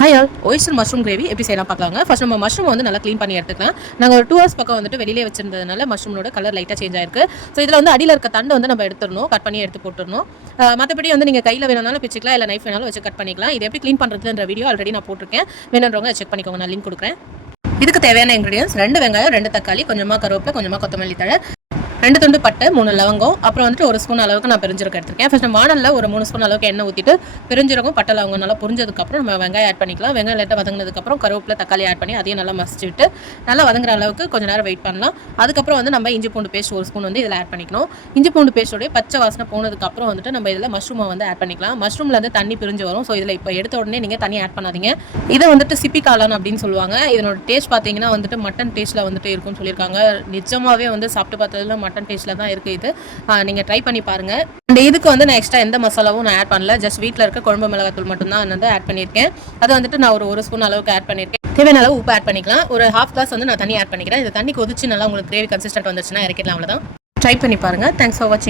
Hi all, oyster mushroom gravy எப்படி செய்யலாம் பார்க்கலாங்க. ஃபர்ஸ்ட் நம்ம மஷ்ரூம் வந்து நல்லா க்ளீன் பண்ணி எடுத்துக்கலாம். நாங்கள் ஒரு 2 ஹவர்ஸ் பக்கம் வந்துட்டு வெளியிலே வச்சிருந்ததுனால மஷ்ரூமோட கலர் லைட்டாக சேஞ்ச் ஆயிருக்கு. ஸோ இதில் வந்து அடியில் இருக்க தண்டு வந்து நம்ம எடுத்துடணும், கட் பண்ணி எடுத்து போட்டுடணும். மற்றபடி வந்து நீங்கள் கையில் வேணும்னாலும் பிச்சுக்கலாம், இல்லை நைஃப் வேணாலும் வச்சு கட் பண்ணிக்கலாம். இது எப்படி க்ளீன் பண்ணுறதுன்ற வீடியோ ஆல்ரெடி நான் போட்டிருக்கேன். வேணுன்றவங்க செக் பண்ணிக்கோங்க, நான் லிங்க் கொடுக்குறேன். இதுக்கு தேவையான இன்க்ரீடியன்ஸ் 2 வெங்காயம், 2 தக்காளி, கொஞ்சமாக கருவேப்பிலை, கொஞ்சமாக கொத்தமல்லி தழை, 2 துண்டு பட்டை, 3 லவங்கம், அப்புறம் வந்துட்டு 1 ஸ்பூன் அளவுக்கு நான் பெருஞ்சீரகம் எடுத்துருக்கேன். ஃபர்ஸ்ட் நம்ம வானலில் ஒரு 3 ஸ்பூன் அளவுக்கு எண்ணெய் ஊற்றிட்டு பெருஞ்சீரகம், பட்டை, லவங்கம் நல்லா புரிஞ்சதுக்கப்புறம் நம்ம வெங்காயம் ஆட் பண்ணிக்கலாம். வெங்காயம் லைட்டாக வதங்கினதுக்கப்புறம் கருவேப்பிலை, தக்காளி ஆட் பண்ணி அதையும் நல்லா மசிச்சு விட்டு நல்லா வதங்குற அளவுக்கு கொஞ்சம் நேரம் வெயிட் பண்ணலாம். அதுக்கப்புறம் வந்து நம்ம இஞ்சி பூண்டு பேஸ்ட் 1 ஸ்பூன் வந்து இதில் ஆட் பண்ணிக்கணும். இஞ்சி பூண்டு பேஸ்ட்டோடைய பச்சை வாசனை போனதுக்கப்புறம் வந்துட்டு நம்ம இதில் மஷ்ரூமை வந்து ஆட் பண்ணிக்கலாம். மஷ்ரூமில் வந்து தண்ணி பிரிஞ்சு வரும். ஸோ இதில் இப்போ எடுத்த உடனே நீங்கள் தண்ணி ஆட் பண்ணாதீங்க. இதை வந்துட்டு சிப்பி காளான் அப்படின்னு சொல்லுவாங்க. இதனோட டேஸ்ட் பார்த்தீங்கன்னா வந்துட்டு மட்டன் டேஸ்ட்டில் வந்துட்டு இருக்குன்னு சொல்லியிருக்காங்க. நிஜமாகவே வந்து சாப்பிட்டு பார்த்ததுல மட்டன் டேஸ்ட்டில் தான் இருக்குது. இது நீங்கள் ட்ரை பண்ணி பாருங்கள். அண்ட் இதுக்கு வந்து நான் எக்ஸ்ட்ரா எந்த மசாலாவும் நான் ஆட் பண்ணல. ஜஸ்ட் வீட்டில் இருக்க குழம்பு மிளகாத்தூள் மட்டும்தான் வந்து ஆட் பண்ணியிருக்கேன். அதை வந்துட்டு நான் ஒரு ஸ்பூன் அளவுக்கு ஆட் பண்ணியிருக்கேன். தேவையான அளவு உப்பு ஆட் பண்ணிக்கலாம். ஒரு ½ கிளாஸ் வந்து நான் தண்ணி ஆட் பண்ணிக்கிறேன். இந்த தண்ணி கொதிச்சு நல்லா உங்களுக்கு கிரேவி கன்சிஸ்டன்ட் வந்துச்சுன்னா இறக்கிடலாம். அவ்வளோதான். ட்ரை பண்ணி பாருங்கள். தேங்க்ஸ் ஃபார் வாட்சிங்.